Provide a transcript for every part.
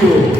Oh,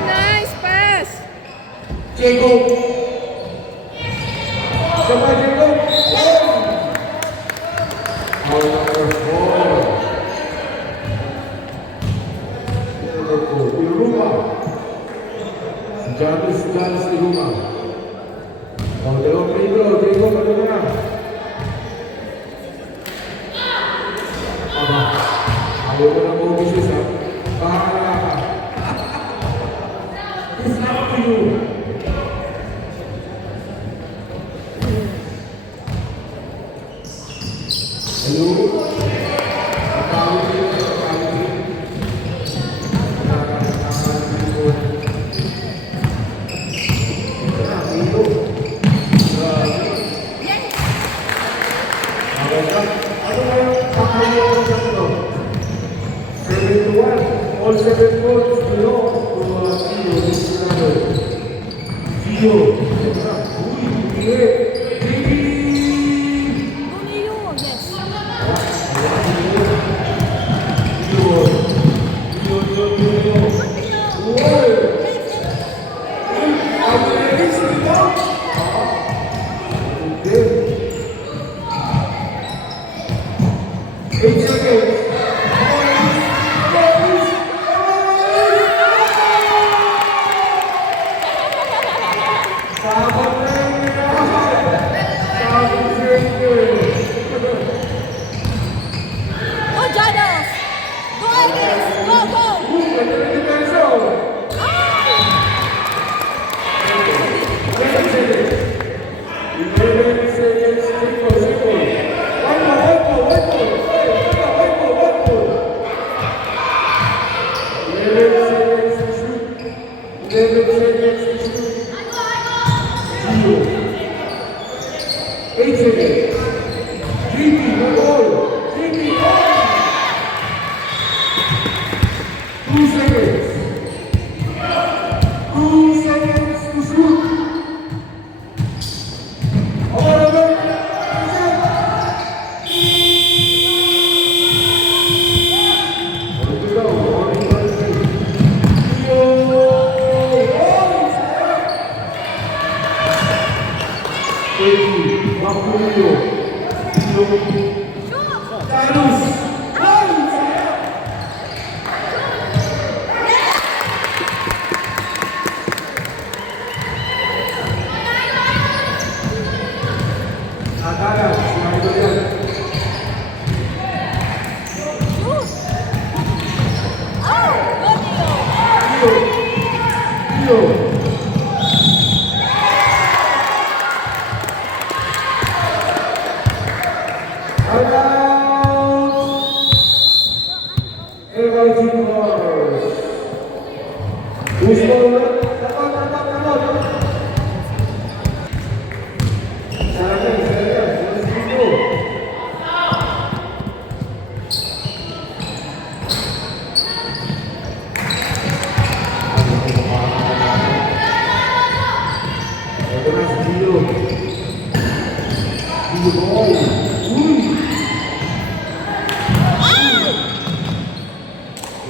nice pass. Jacob. Siapa Jacob? Number 4. Di rumah. Janis di rumah. Oh, Jacob Pedro, Jacob bagaimana? Ayo kita mau bisnis ya. It's not for you. All 7 goals belong to Gio.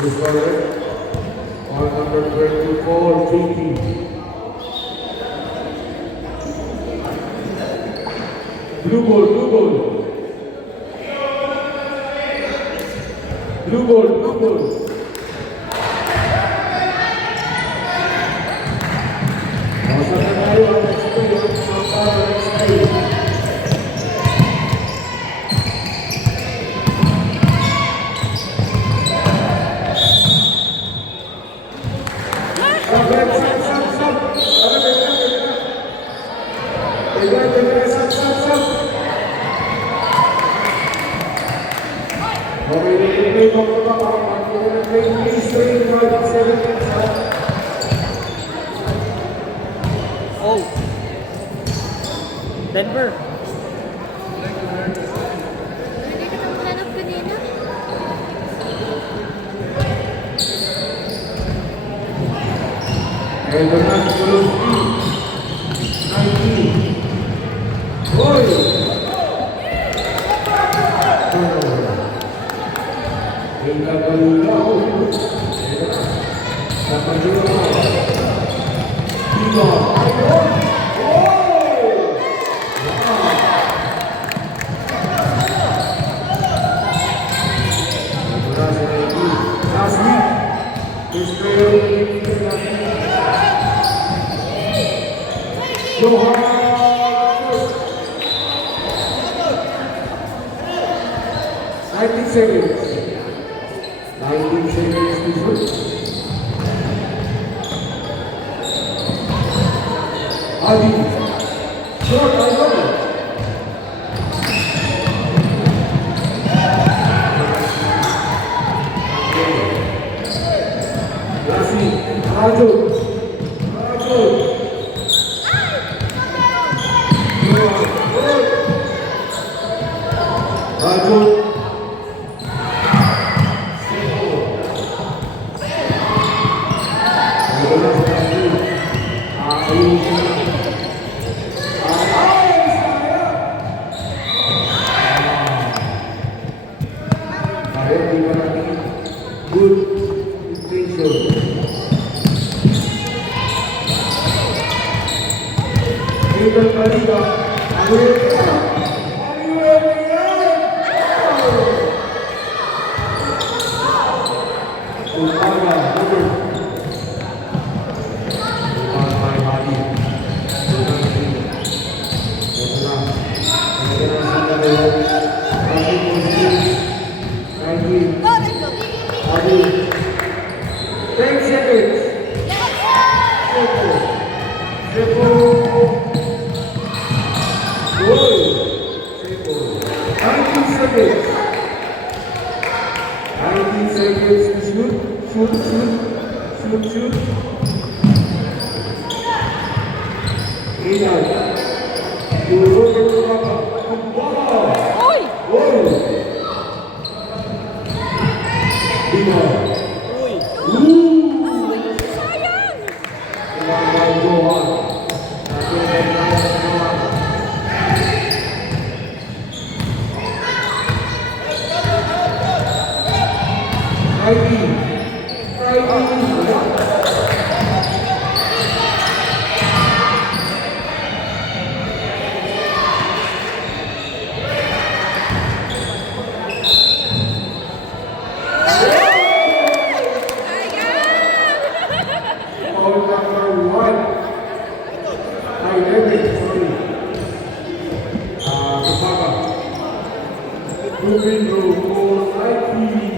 This correct. On number 24, Katie. Blue ball, blue ball. Blue ball, blue ball. Masa na tayo ang next play, ang next play. Oh. Denver. Hindi ka nang hanap kanina? And the next velocity, 19. Boy! Ilagalaw. Sa pagdulaw. Dito. Last week, this player Johan. 19 seconds. 19 seconds to shoot. Adi. Short, I love it. Lasi, Raju. Raju. Raju. Good intention. Kita Kalida, Amerika. Umpama, number. Umpama, Hadi. Hadi. 10 seconds. Triple. Goal. Triple. 19 seconds. 19 seconds to shoot. Shoot, shoot. Shoot, shoot. Ilan. Turun ke belakang. Wow. Uy! Goal. 5. Uy. Sayang! Kembali Johan. Satu dan Johan. Friday. Foul number 1. Ay, David, sorry. Kupaka. Moving to goal Nike.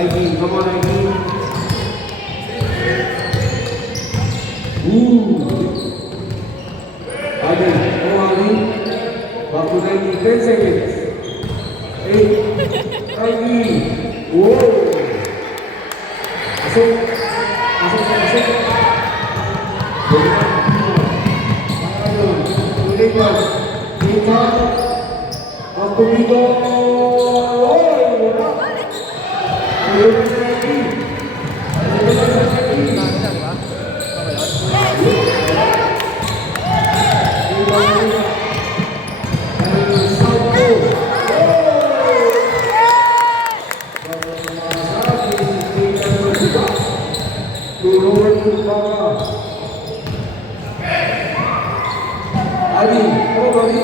Ivy, come on, Ivy. Ooh. Ivy, go Ivy. Back to 90, 10 seconds. 8. Ivy. Whoa. Masuk. Masuk, masuk. Tulipan. Tulipan. Waktu itu. Turun ke bawah. Ali, oh Ali.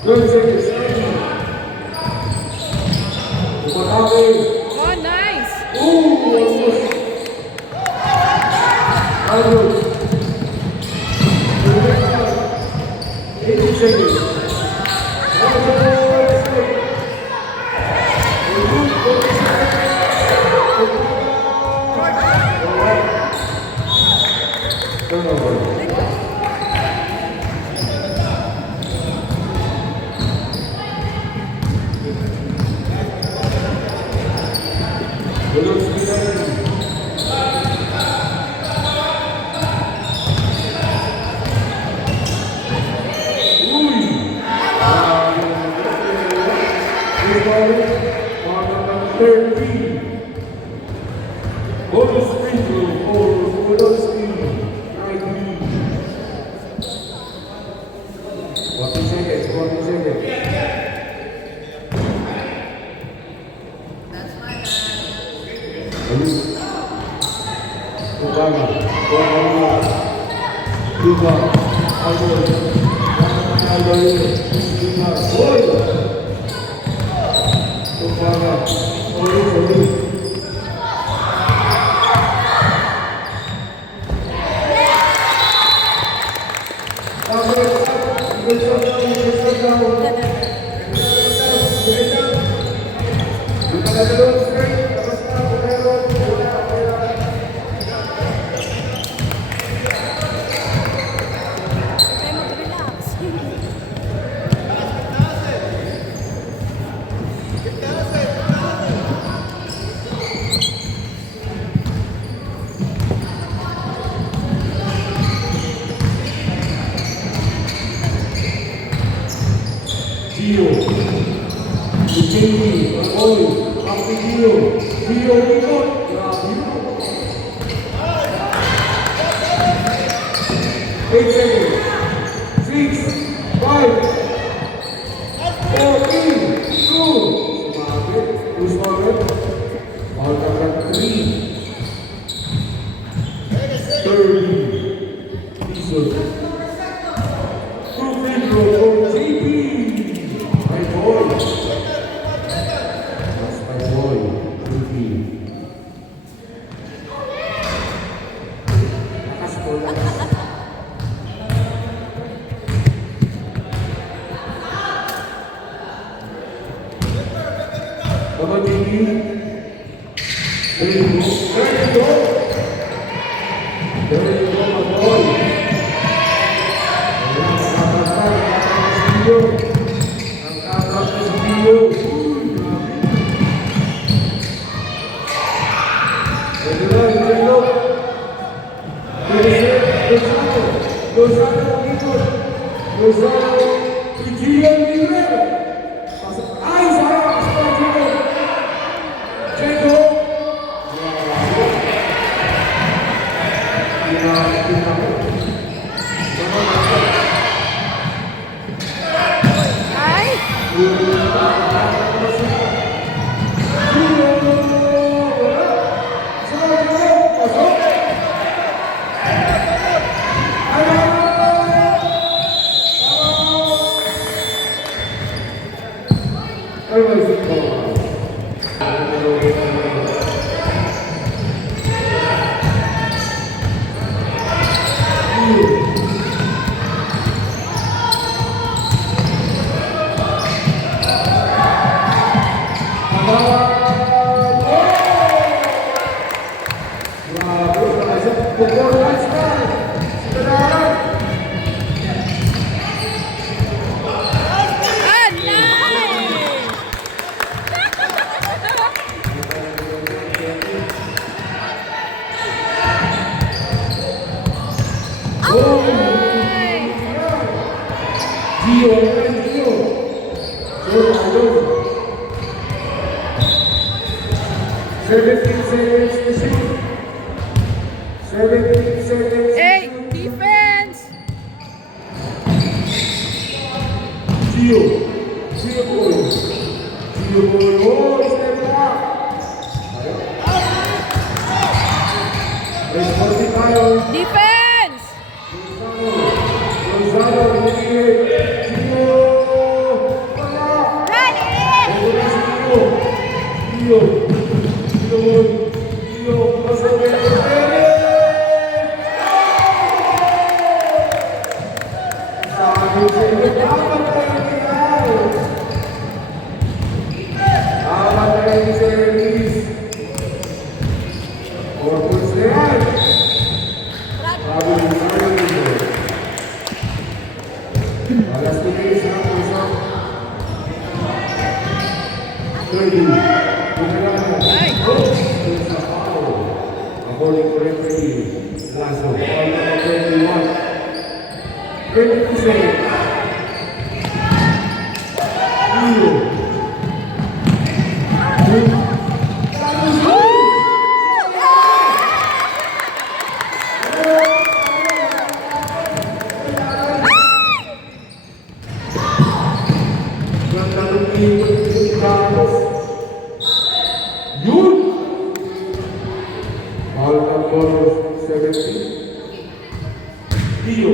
Good service. Umatawi. Oh, nice! Almost. Almost. 80 seconds. Turnover. Belum sembilan. Bonus free throw for Podolski. 40 seconds, 40 seconds. Obama, Cuba, Aldo, Obama, sorry. Tayo mag-relax. Gio, Ucini, Oi, Api Gio, ikut, ya Gio. 8 seconds, 6, 5, 4, 2, semangat, terus semangat, ball target 3, 30, Diesel, free throw for JP. My boy. That's my boy. Rudy. Lakas po, lakas. Come on, JP. There you go. There you go. There you go, my boy. Ay! Ayun. 17 seconds to shoot. 17 seconds. Hey, defense! Gio. Gio boy. Gio boy. Oh, step back. Responsi tayo. Defense! Gonzalo. Gio. Wala. Gio. Gio. Gio. Pasok na. Sabi sa iyo, dapat tayo kinao. Dapat tayo ni service. Corpus na yan. Sabi ni service. Alas 3 na puso. 30. Sa foul. According to referee, Lasso. Foul number 21. 22 seconds. Gio. Ganda ng ikot Carlos. Yun! Foul number 17. Gio.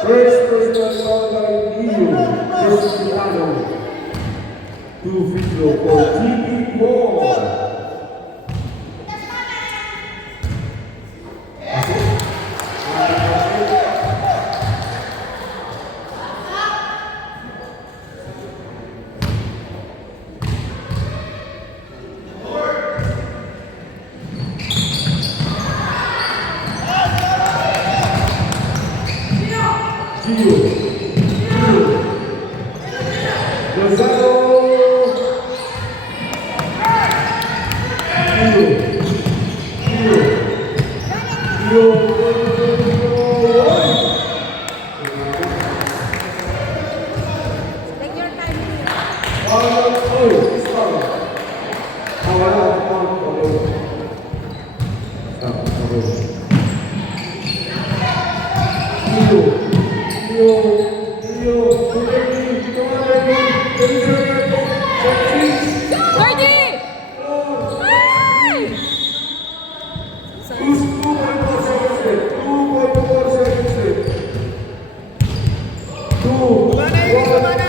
First personal foul by Gio. Cristiano. 2 free throw for GB Ball. Gio. Gonzalo. Gio. Take your time. Birdie! Ay! 2.4 seconds. 2.4 seconds. 2. Understand.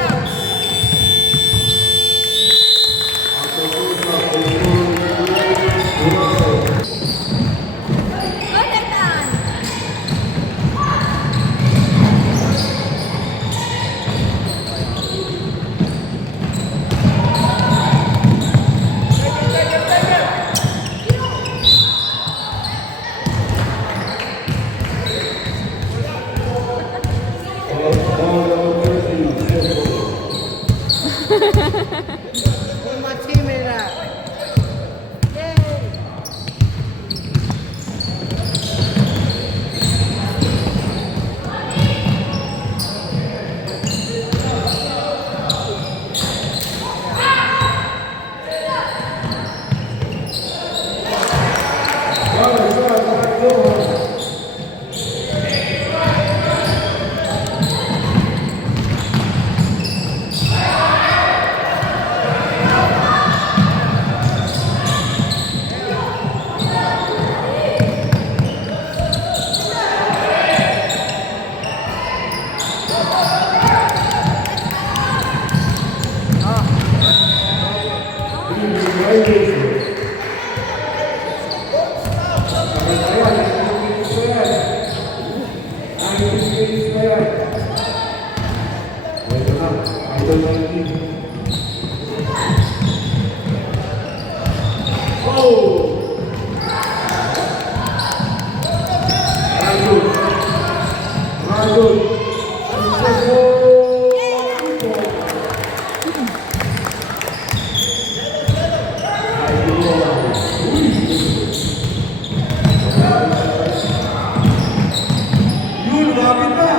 Yun, bakit ba?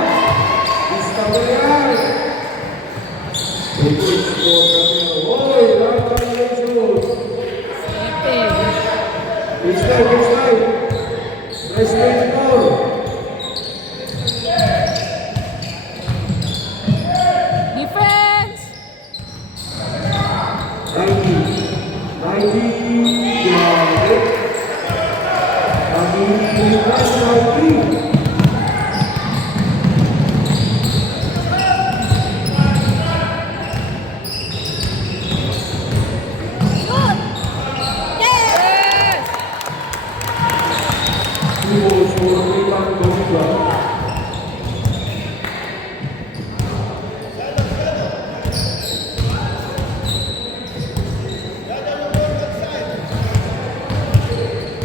Gusto ko yan. Oy, laban ng shoot. Baseline, baseline. Baseline 4. Defense! 90. 90. Grabe. Kami last 90. Yes! Timos for rebound Bogua.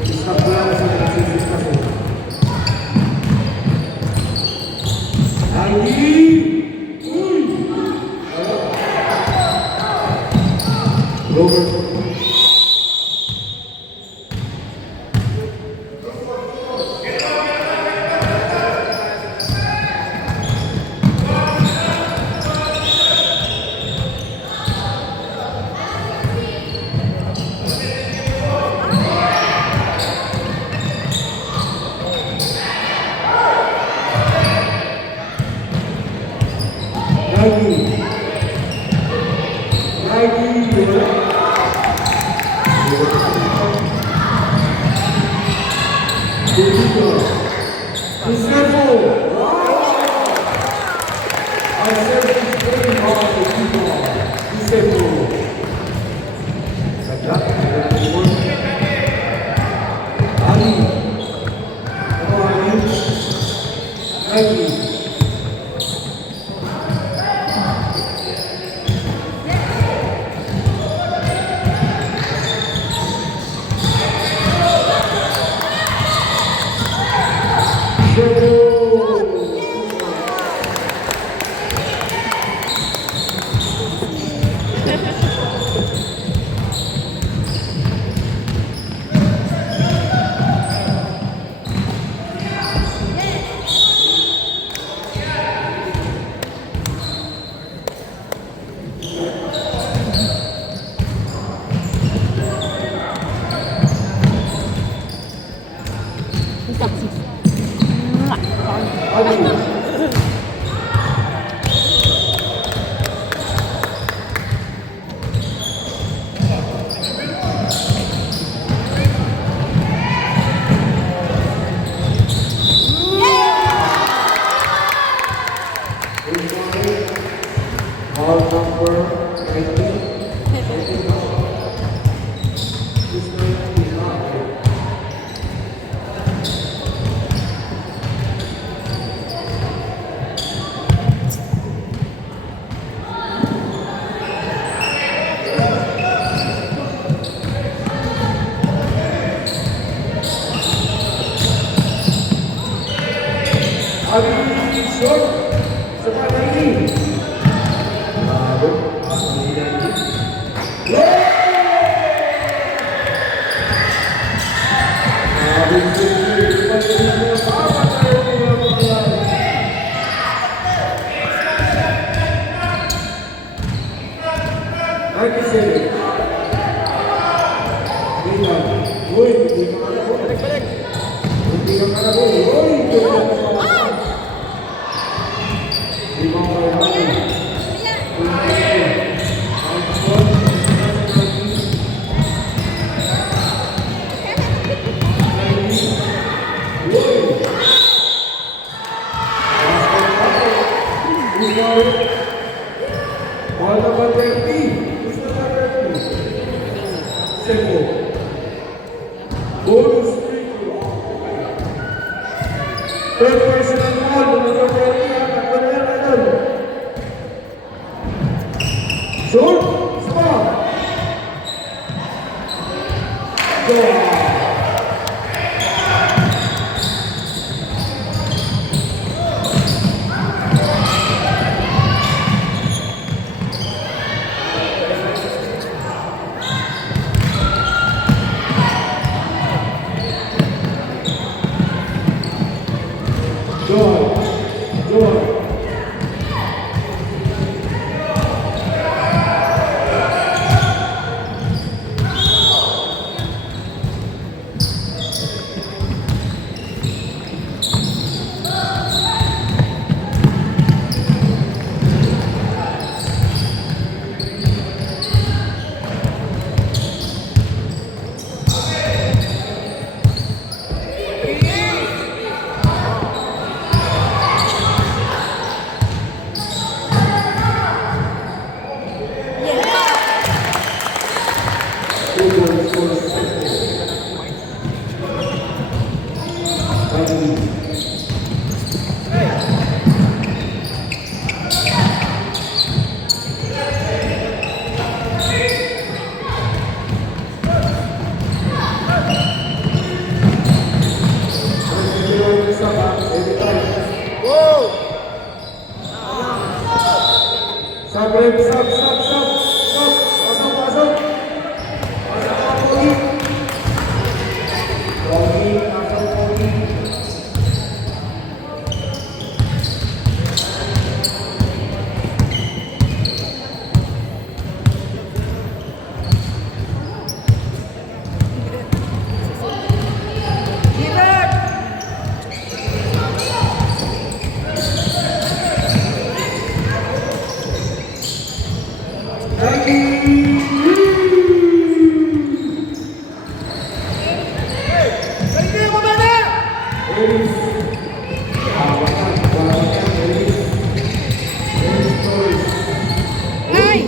Isang bola sa nagsisiskas. Andy! Uy! Robert. Ball number 19. This man is not good. Abi shot sepadan ini. Lalu aslinya ini. Abi Joy. Ay! Ay!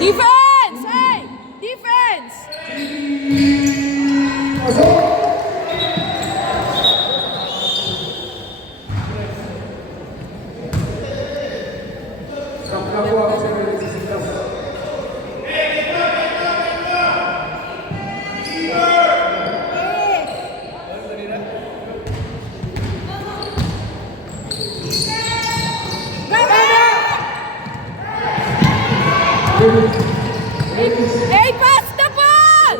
Defense! Hey! Defense! Hey, pass the ball!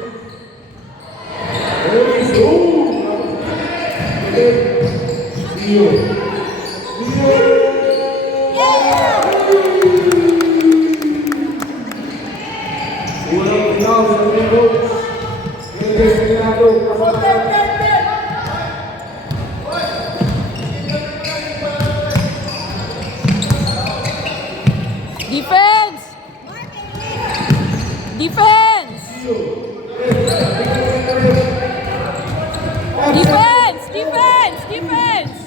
Defense! Defense! Defense! Defense! Defense!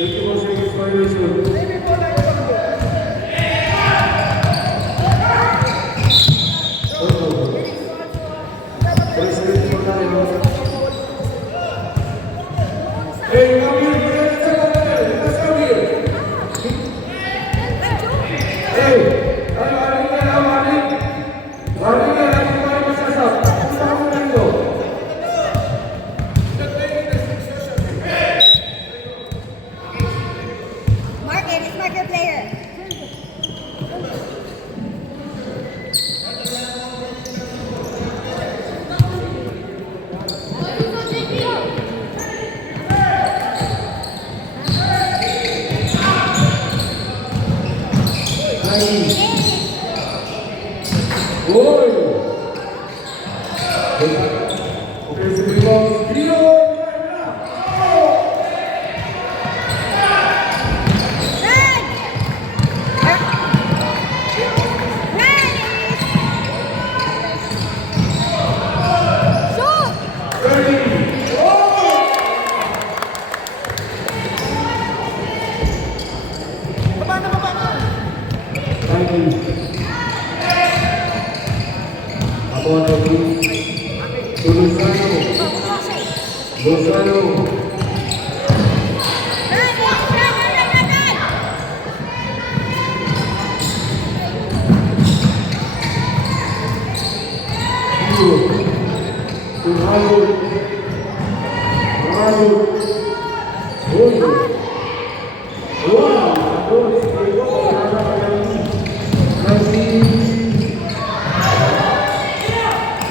21 seconds violation. Hey, come here, let's come here. Hey, Mark it. It's mark your player.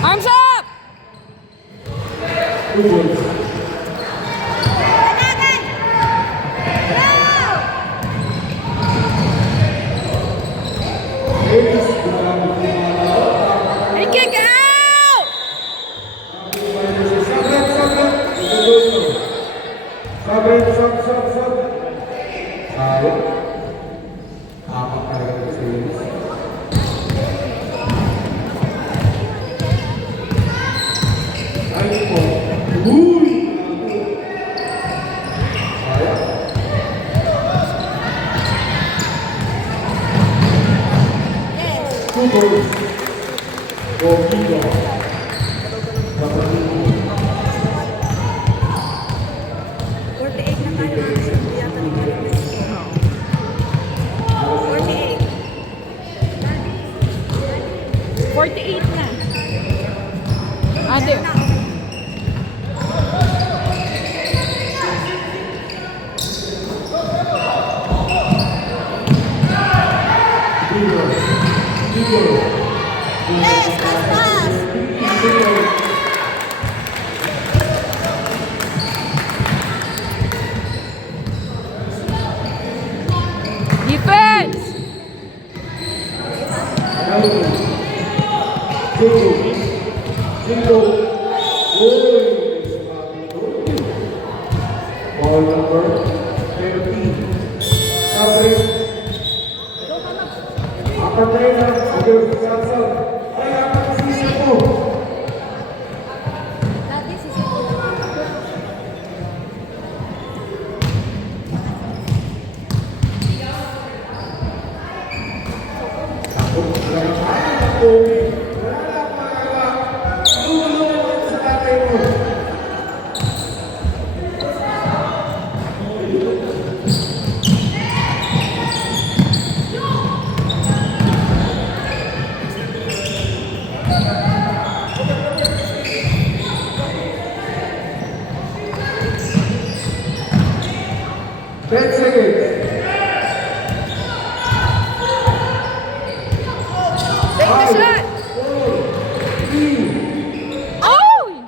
Arms up! And kick out! Ate. Yes, pass, pass. Defense! Ball number 13. Sabrik. Apat na rin ang Samson. Ay, apat na sisi po. Daddy, sisi. Tapos, wala na tayo na po. Wala na ang magawa. Tulungan sa tatay mo. Ten seconds. Take the shot! 3. Oh!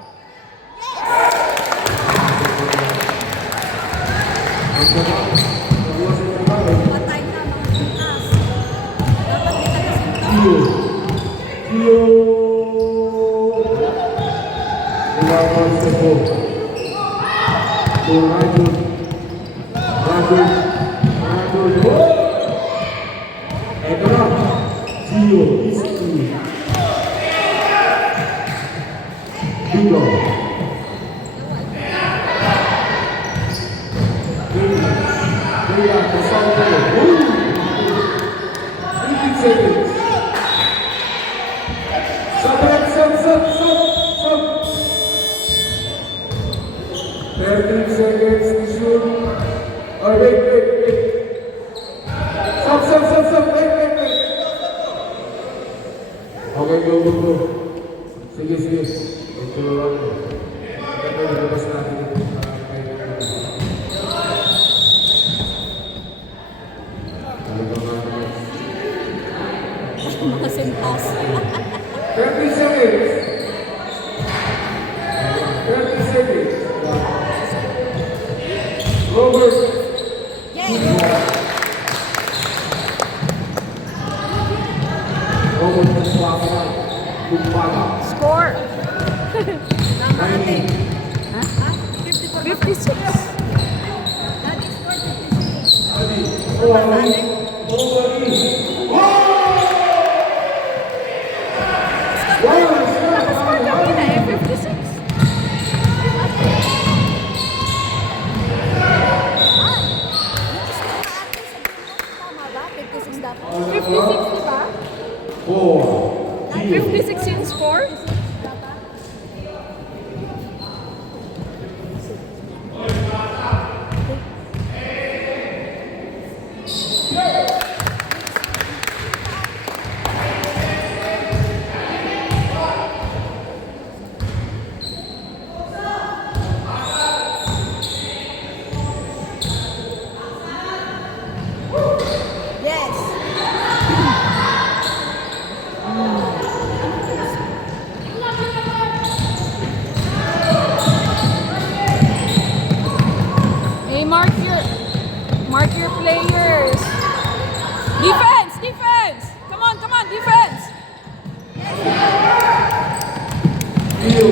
Patay na mga sintas. Dapat may tagasintas. Seconds. Stop. 13 seconds to shoot. Oh, wait. Stop. Wait. Okay, go. Sige. Ito lang. Ito, ilabas natin ito. Mga sintas. 30 seconds. Robert. Yes. Robert Nagpapala. Kumpala. Score! Tama natin. 56. Daddy scored 56. Nobody. Nakascore kanina eh, 56. Tama ba? 56 dapat? 56 diba? 4. 56 yung score? Yes. Hey, mark your players. Defense! Come on, defense! Dio.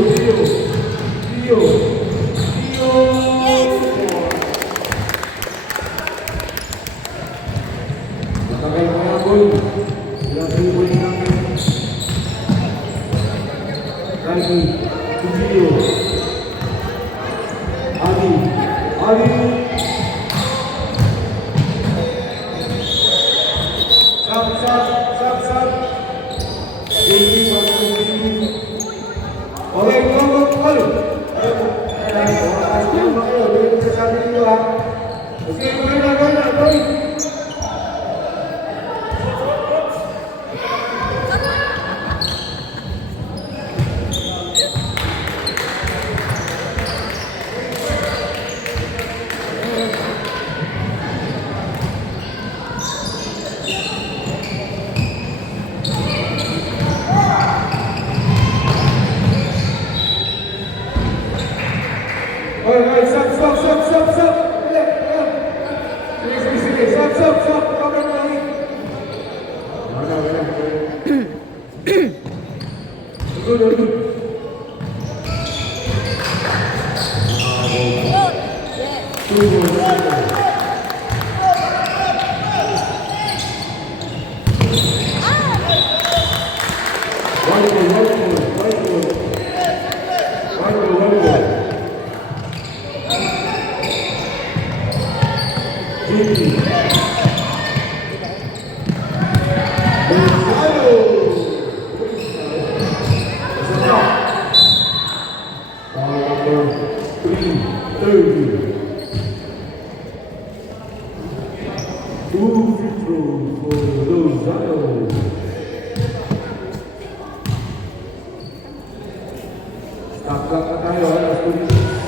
Yes. Nakakay mo na, boy. Ilang triple namin. Randy. Dio. Ali. Sab. Okay, go. Good, good. Good. Yes. 2 more seconds. One more. Gigi. Gonzalo. Ball number 330. 2 free throws for Gonzalo. Stop clock na tayo, alas 2.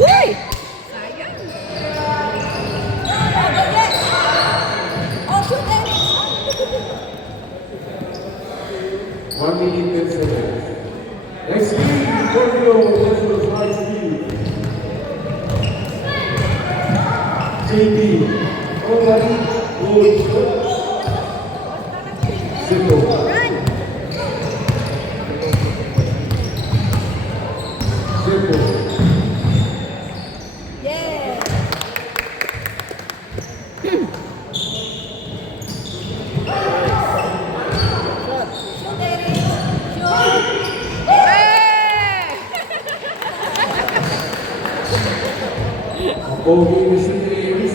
Uy! Oh, shoot, Eric. 1 minute 10 seconds. Next game, Scorpio versus High Speed. JP, nobody goes. Zito. Run. Zito. Yeah. Shoot, Eric. Shoot. Pogi ni si Davis.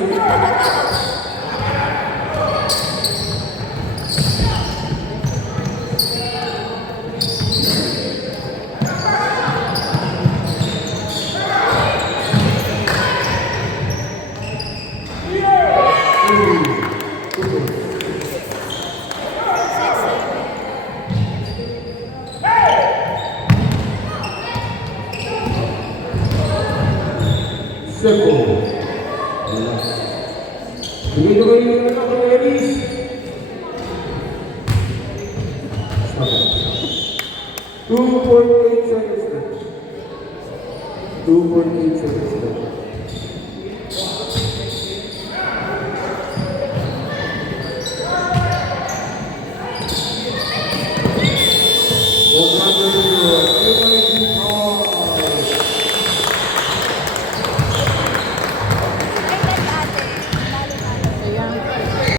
Seco. Begitu kayo yung anak ng Ellis. Stop it. 2.8 seconds left. 2.8 seconds left.